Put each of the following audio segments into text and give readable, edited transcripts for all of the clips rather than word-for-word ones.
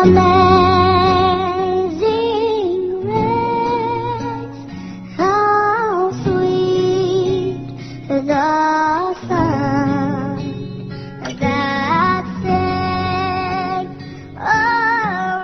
Amazing grace, how sweet the sound that saved a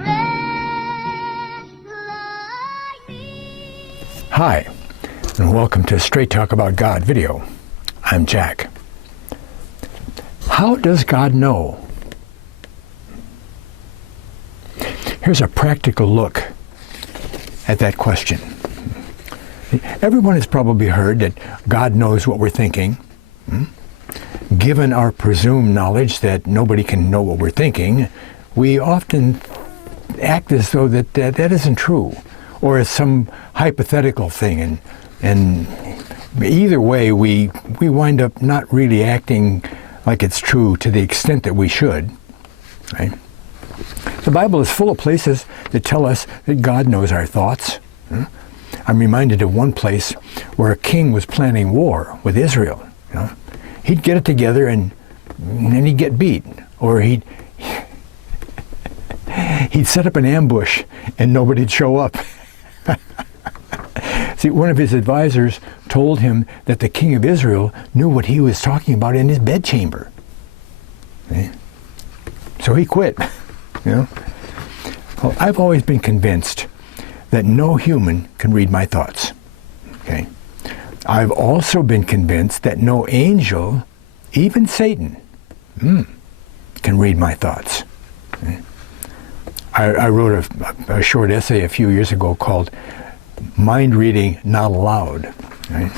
wretch like me. Hi, and welcome to Straight Talk About God video. I'm Jack. How does God know? Here's a practical look at that question. Everyone has probably heard that God knows what we're thinking. Given our presumed knowledge that nobody can know what we're thinking, we often act as though that isn't true, or as some hypothetical thing. And either way, we wind up not really acting like it's true to the extent that we should, right? The Bible is full of places that tell us that God knows our thoughts. I'm reminded of one place where a king was planning war with Israel. He'd get it together and then he'd get beat, or he'd set up an ambush and nobody'd show up. See, one of his advisors told him that the king of Israel knew what he was talking about in his bedchamber. So he quit. Well, I've always been convinced that no human can read my thoughts. Okay? I've also been convinced that no angel, even Satan, can read my thoughts. Okay? I wrote a short essay a few years ago called Mind Reading Not Allowed. Right?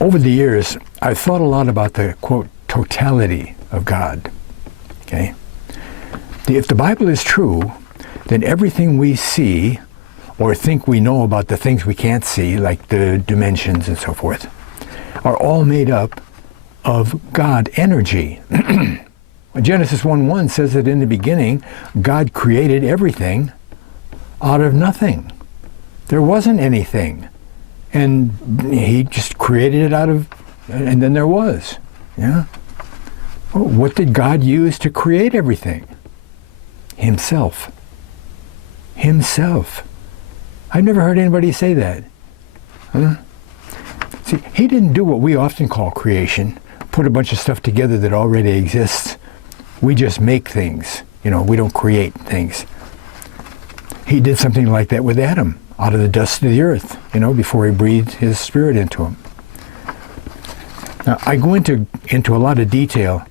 Over the years, I've thought a lot about the, quote, totality of God. Okay? If the Bible is true, then everything we see or think we know about the things we can't see, like the dimensions and so forth, are all made up of God energy. Genesis 1:1 says that in the beginning, God created everything out of nothing. There wasn't anything. And he just created it out of, and then there was. Yeah? Well, what did God use to create everything? Himself. Himself. I've never heard anybody say that. See, he didn't do what we often call creation, put a bunch of stuff together that already exists. We just make things. We don't create things. He did something like that with Adam, out of the dust of the earth, before he breathed his spirit into him. Now, I go into a lot of detail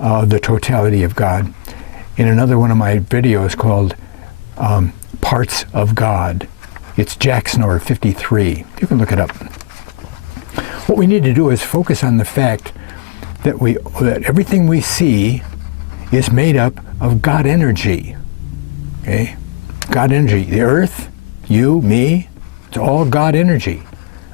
of the totality of God in another one of my videos called Parts of God. It's JAX123C. You can look it up. What we need to do is focus on the fact that everything we see is made up of God energy. Okay? God energy. The earth, you, me, it's all God energy.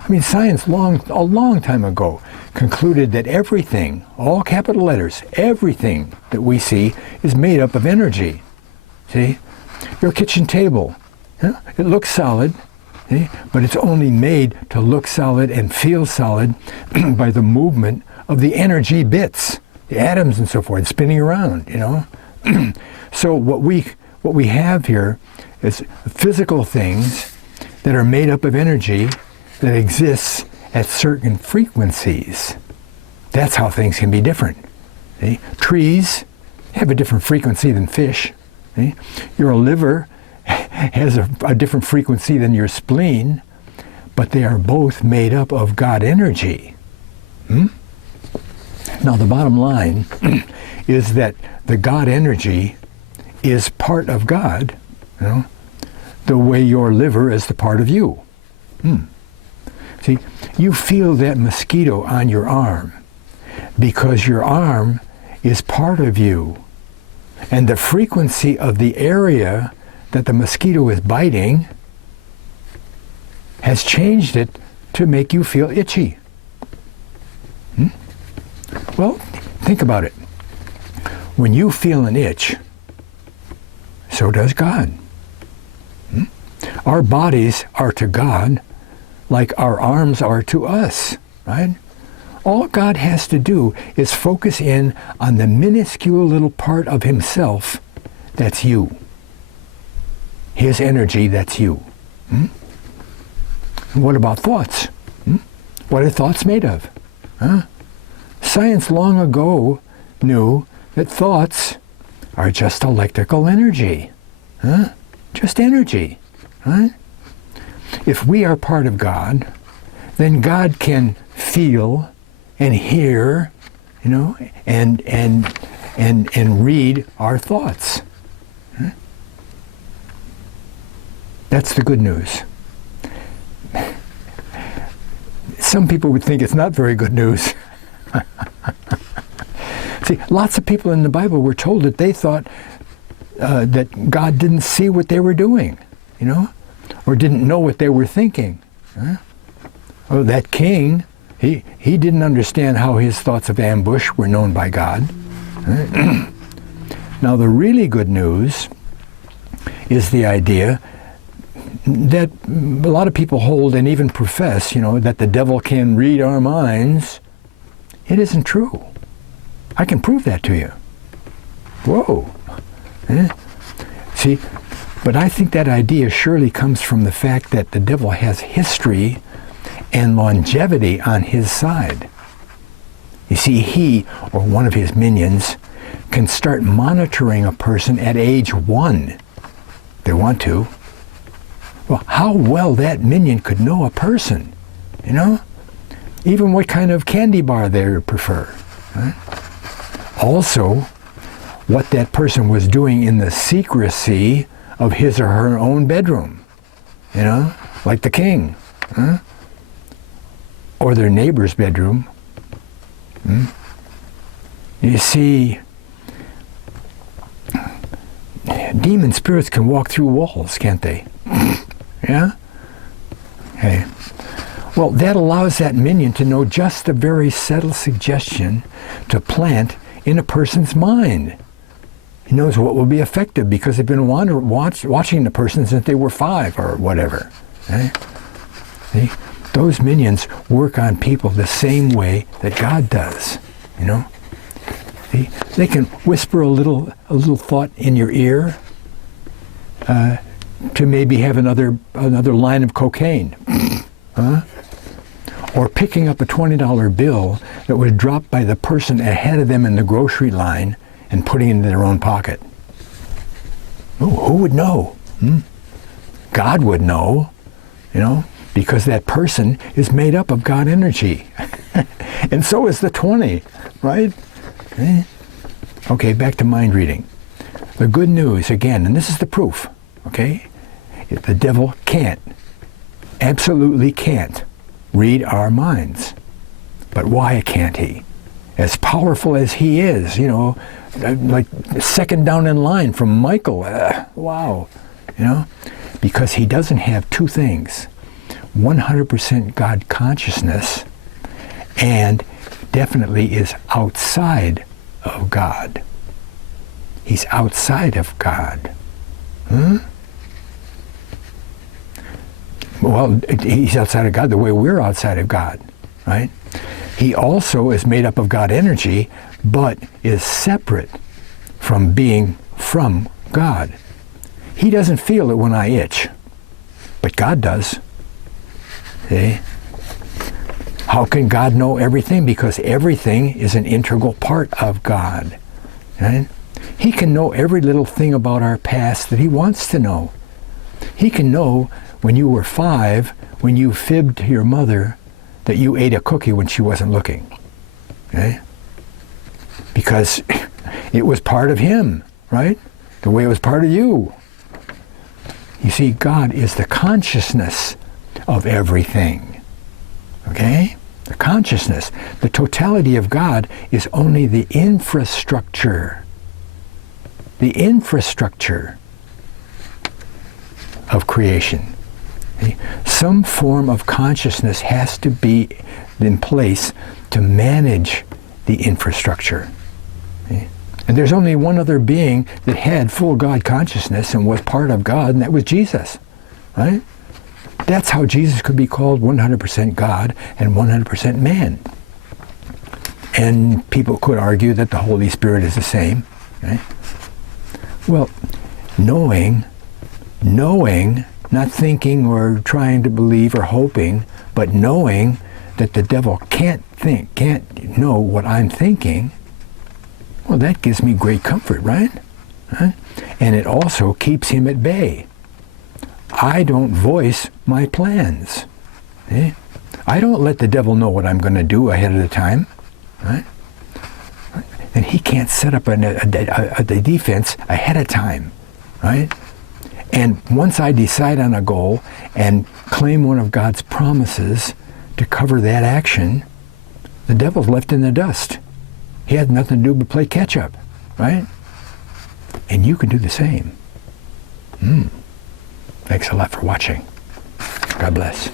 I mean, science a long time ago concluded that everything, all capital letters, everything that we see is made up of energy. See? Your kitchen table, it looks solid, but it's only made to look solid and feel solid by the movement of the energy bits, the atoms and so forth, spinning around, So what we have here is physical things that are made up of energy that exists at certain frequencies. That's how things can be different. See? Trees have a different frequency than fish. See? Your liver has a different frequency than your spleen, but they are both made up of God energy. Now the bottom line is that the God energy is part of God, the way your liver is the part of you. See, you feel that mosquito on your arm because your arm is part of you. And the frequency of the area that the mosquito is biting has changed it to make you feel itchy. Well, think about it. When you feel an itch, so does God. Our bodies are to God like our arms are to us, right? All God has to do is focus in on the minuscule little part of himself that's you. His energy, that's you. Hmm? What about thoughts? Hmm? What are thoughts made of? Huh? Science long ago knew that thoughts are just electrical energy. Huh? Just energy. Right? If we are part of God, then God can feel and hear, and read our thoughts. Huh? That's the good news. Some people would think it's not very good news. See, lots of people in the Bible were told that they thought that God didn't see what they were doing, or didn't know what they were thinking. Huh? Oh, that king, he didn't understand how his thoughts of ambush were known by God. Right? Now, the really good news is the idea that a lot of people hold and even profess, that the devil can read our minds. It isn't true. I can prove that to you. Whoa. See, but I think that idea surely comes from the fact that the devil has history and longevity on his side. You see, he, or one of his minions, can start monitoring a person at age 1. They want to. Well, how well that minion could know a person, Even what kind of candy bar they prefer. Right? Also, what that person was doing in the secrecy of his or her own bedroom, like the king, or their neighbor's bedroom. You see, demon spirits can walk through walls, can't they? Yeah? Okay. Well, that allows that minion to know just a very subtle suggestion to plant in a person's mind. He knows what will be effective because they've been watching the person since they were 5 or whatever. Okay? See? Those minions work on people the same way that God does. See? They can whisper a little thought in your ear to maybe have another line of cocaine. Huh? Or picking up a $20 bill that was dropped by the person ahead of them in the grocery line and putting it in their own pocket. Oh, who would know? God would know, because that person is made up of God energy. And so is the 20, right? Okay, back to mind reading. The good news, again, and this is the proof, okay? The devil can't, absolutely can't, read our minds. But why can't he? As powerful as he is, like second down in line from Michael, wow, because he doesn't have two things, 100% God consciousness, and definitely is outside of God. He's outside of God. Well, he's outside of God the way we're outside of God, right? He also is made up of God energy, but is separate from being from God. He doesn't feel it when I itch, but God does. See? How can God know everything? Because everything is an integral part of God. Right? He can know every little thing about our past that he wants to know. He can know when you were 5, when you fibbed to your mother that you ate a cookie when she wasn't looking. Okay? Because it was part of him, right? The way it was part of you. You see, God is the consciousness of everything. Okay? The consciousness. The totality of God is only the infrastructure. The infrastructure of creation. Okay? Some form of consciousness has to be in place to manage the infrastructure. Okay? And there's only one other being that had full God consciousness and was part of God, and that was Jesus. Right? That's how Jesus could be called 100% God and 100% man. And people could argue that the Holy Spirit is the same. Right? Well, knowing, not thinking or trying to believe or hoping, but knowing that the devil can't know what I'm thinking, well, that gives me great comfort, right? Huh? And it also keeps him at bay. I don't voice my plans. Eh? I don't let the devil know what I'm going to do ahead of the time. Right? And he can't set up a defense ahead of time. Right? And once I decide on a goal and claim one of God's promises to cover that action, the devil's left in the dust. He had nothing to do but play catch up. Right? And you can do the same. Thanks a lot for watching. God bless.